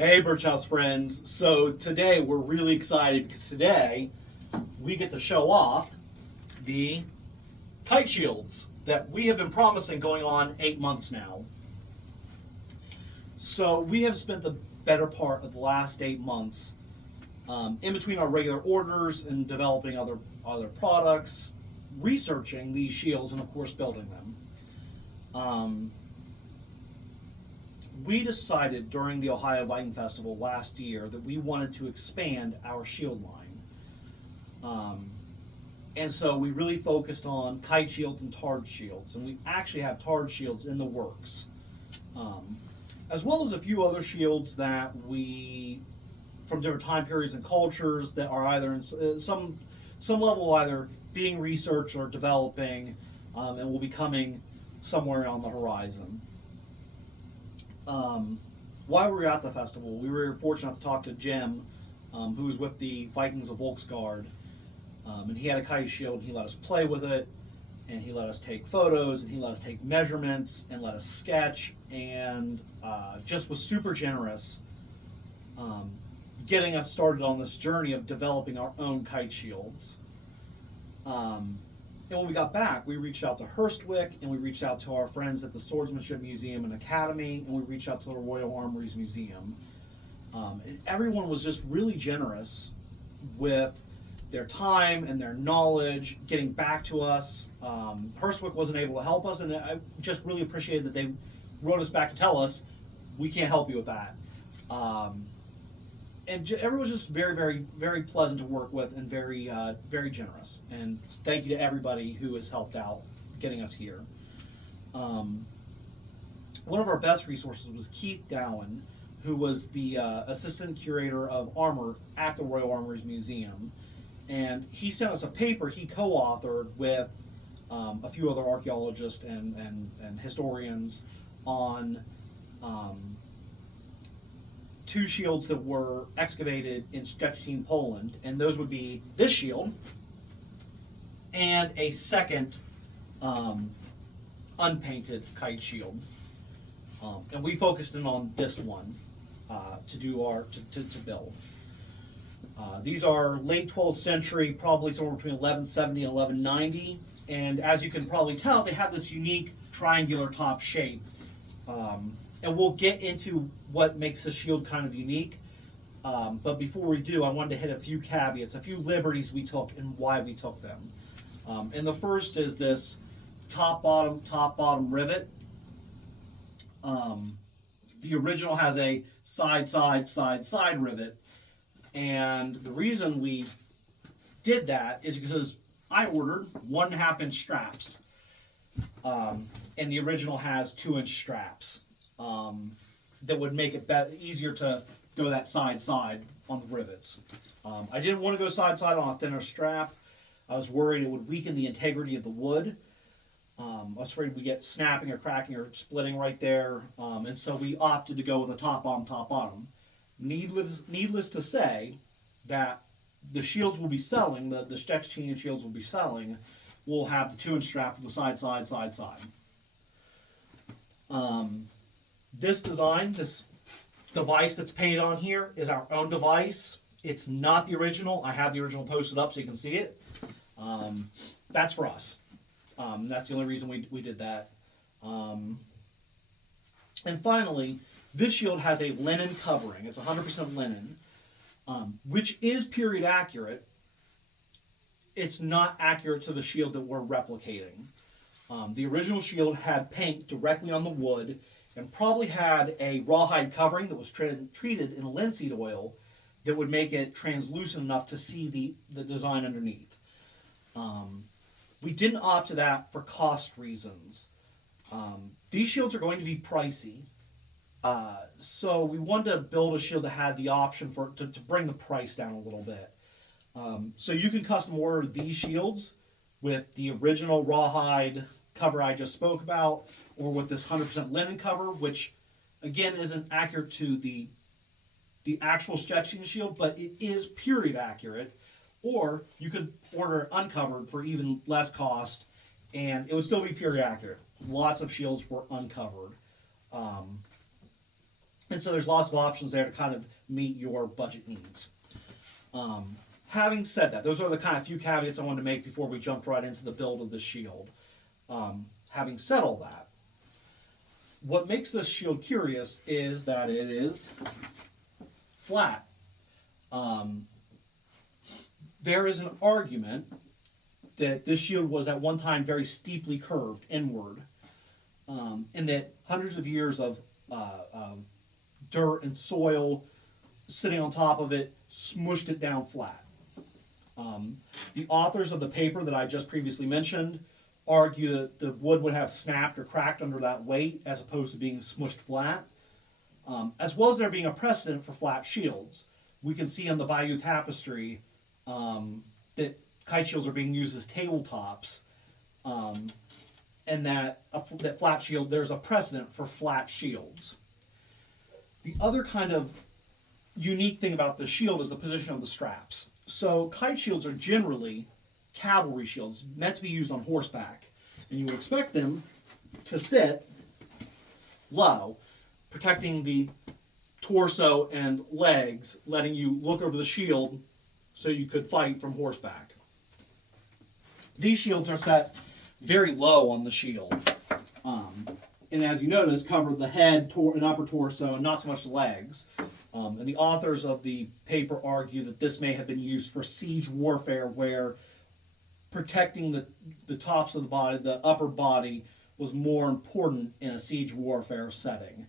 Hey, Birchouse friends. So today we're really excited because today we get to show off the kite shields that we have been promising going on 8 months now. So we have spent the better part of the last 8 months in between our regular orders and developing other products, researching these shields, and of course building them. We decided during the Ohio Viking Festival last year that we wanted to expand our shield line. And so we really focused on kite shields and tarred shields, and we actually have tarred shields in the works, as well as a few other shields that we, from different time periods and cultures, that are either in some level either being researched or developing, and will be coming somewhere on the horizon. While we were at the festival, we were fortunate to talk to Jim, who was with the Vikings of Volksgard, and he had a kite shield. And he let us play with it, and he let us take photos, and he let us take measurements, and let us sketch, and just was super generous, getting us started on this journey of developing our own kite shields. And when we got back, we reached out to Hurstwick, and we reached out to our friends at the Swordsmanship Museum and Academy, and we reached out to the Royal Armories Museum. And everyone was just really generous with their time and their knowledge, getting back to us. Hurstwick wasn't able to help us, and I just really appreciated that they wrote us back to tell us, we can't help you with that. And everyone was just very, very, very pleasant to work with and very, very generous. And thank you to everybody who has helped out getting us here. One of our best resources was Keith Gowan, who was the assistant curator of armor at the Royal Armories Museum. And he sent us a paper he co-authored with a few other archaeologists and historians on two shields that were excavated in Szczecin, Poland, and those would be this shield and a second unpainted kite shield. And we focused in on this one to build. These are late 12th century, probably somewhere between 1170 and 1190, and as you can probably tell, they have this unique triangular top shape. And we'll get into what makes the shield kind of unique. But before we do, I wanted to hit a few caveats, a few liberties we took and why we took them. And the first is this top bottom rivet. The original has a side rivet. And the reason we did that is because I ordered 1.5 inch straps. And the original has 2-inch straps. That would make it easier to go that side on the rivets. I didn't want to go side on a thinner strap. I was worried it would weaken the integrity of the wood. I was afraid we'd get snapping or cracking or splitting right there, and so we opted to go with a top bottom. Needless to say that the shields we'll be selling, the Szczecin shields we'll be selling, will have the 2-inch strap with the side. This design, this device that's painted on here, is our own device. It's not the original. I have the original posted up so you can see it. That's for us. That's the only reason we did that. And finally, this shield has a linen covering. It's 100% linen, which is period accurate. It's not accurate to the shield that we're replicating. The original shield had paint directly on the wood, and probably had a rawhide covering that was treated in linseed oil that would make it translucent enough to see the design underneath. We didn't opt to that for cost reasons. These shields are going to be pricey, so we wanted to build a shield that had the option to bring the price down a little bit. So you can custom order these shields with the original rawhide cover I just spoke about, or with this 100% linen cover, which again isn't accurate to the actual Szczecin shield, but it is period accurate. Or you could order it uncovered for even less cost, and it would still be period accurate. Lots of shields were uncovered. And so there's lots of options there to kind of meet your budget needs. Having said that, those are the kind of few caveats I wanted to make before we jumped right into the build of the shield. Having said all that, what makes this shield curious is that it is flat. There is an argument that this shield was at one time very steeply curved inward, and that hundreds of years of dirt and soil sitting on top of it smushed it down flat. The authors of the paper that I just previously mentioned argue that the wood would have snapped or cracked under that weight as opposed to being smushed flat, as well as there being a precedent for flat shields. We can see on the Bayeux Tapestry that kite shields are being used as tabletops, and that flat shield, there's a precedent for flat shields. The other kind of unique thing about the shield is the position of the straps. So kite shields are generally cavalry shields meant to be used on horseback, and you would expect them to sit low, protecting the torso and legs, letting you look over the shield so you could fight from horseback. These shields are set very low on the shield, and as you notice, cover the head and upper torso and not so much the legs. And the authors of the paper argue that this may have been used for siege warfare, where protecting the tops of the body, the upper body, was more important in a siege warfare setting.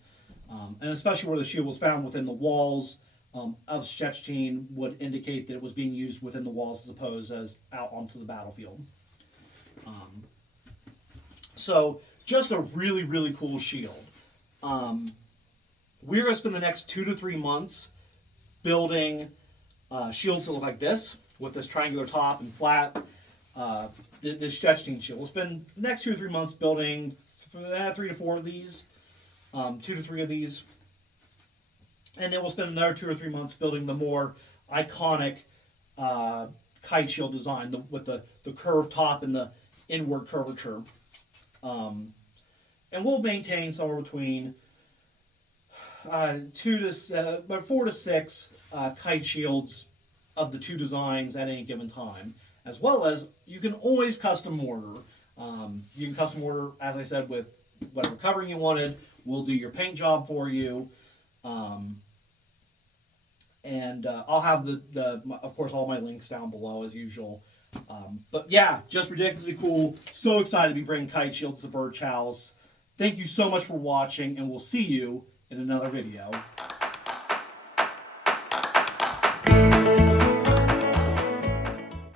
And especially where the shield was found within the walls of Szczecin would indicate that it was being used within the walls as opposed as out onto the battlefield. So just a really, really cool shield. We're going to spend the next 2 to 3 months building shields that look like this, with this triangular top and flat, this Szczecin shield. We'll spend the next 2 to 3 months building 3 to 4 of these, 2 to 3 of these, and then we'll spend another 2 or 3 months building the more iconic kite shield design with the curved top and the inward curvature. And we'll maintain somewhere between 4 to 6 kite shields of the 2 designs at any given time, as well as you can always custom order. You can custom order, as I said, with whatever covering you wanted. We'll do your paint job for you. And I'll have of course, all my links down below as usual. But yeah, just ridiculously cool. So excited to be bringing kite shields to Birchouse. Thank you so much for watching, and we'll see you in another video.